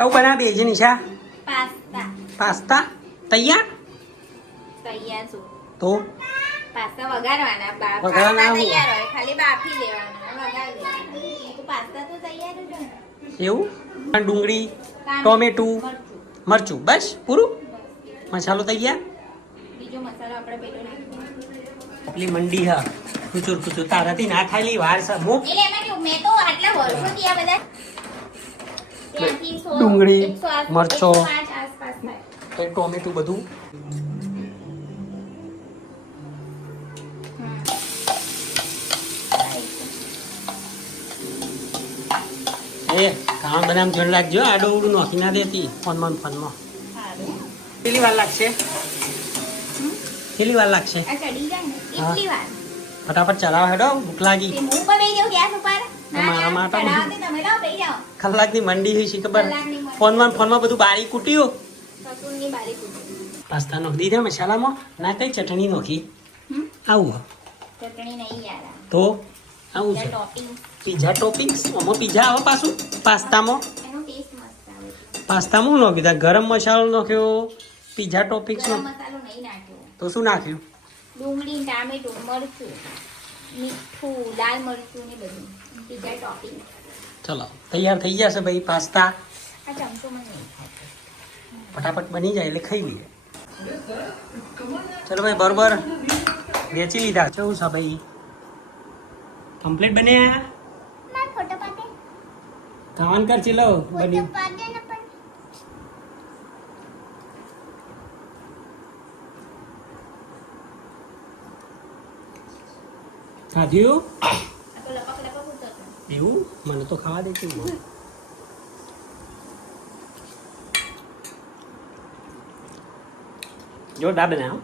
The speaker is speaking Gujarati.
એવું બનાવીએ છીએ નિશા પાસ્તા. પાસ્તા? તૈયાર? તૈયાર છું. તો? પાસ્તા વગાડવાના હું? તૈયાર હોય. ખાલી બાફી લેવાના. વગાડી તો પાસ્તા તો તૈયાર જ એવું? ડુંગળી ટોમેટું મરચું. બસ? પૂરું? મસાલો તૈયાર? બીજો મસાલો આપણે પેલો પેલી મંડી હા. ખુચુર ખુચુર. તારાથી ના ખાલી વાર મૂક. એટલે એમાં મેં તો આટલા વર્ષોથી આ બધા ડુંગળી, મરચો. પછી ટોમેટું બધું. એ ખાવા બનામ જોડ લાગજો આડો ઉડું નોખી ના દેતી ફોનમાં ફોનમાં. કેટલી વાર લાગશે? કેટલી વાર લાગશે? હા. ફટાફટ ચલાવો હેડો ભૂખ લાગી. હું પણ ગેસ ઉપર? ના, મારા માટે કલાકની મંડી હોય છે ખબર ફોનમાં ફોનમાં બધું બારી કૂટ્યું. પાસ્તા નોખી દીધા મસાલામાં ના કઈ ચટણી નોખી? આવું. તો? આવું છે. પીઝા ટોપિંગ્સ આમાં પીઝા આવે પાછું? પાસ્તામાં. પાસ્તામાં શું નાખ્યું ગરમ મસાલો નોખ્યો. પીઝા ટોપિક્સ નાખ્યો. તો શું નાખ્યું? ડુંગળી ટામેટું મરચું મીઠું લાલ મરચું ને બધું. બીજા ટોપિંગ ચલો તૈયાર થઈ જશે ભાઈ પાસ્તા. ફટાફટ બની જાય એટલે ખાઈ લઈએ. ચલો ભાઈ બરોબર. વેચી લીધા. કેવું છે ભાઈ? કમ્પ્લીટ બન્યા? ખાવાનું કર ચીલો બની. ખાધ્યું? એવું? મને તો ખાવા દે છે જોરદાર બનાવ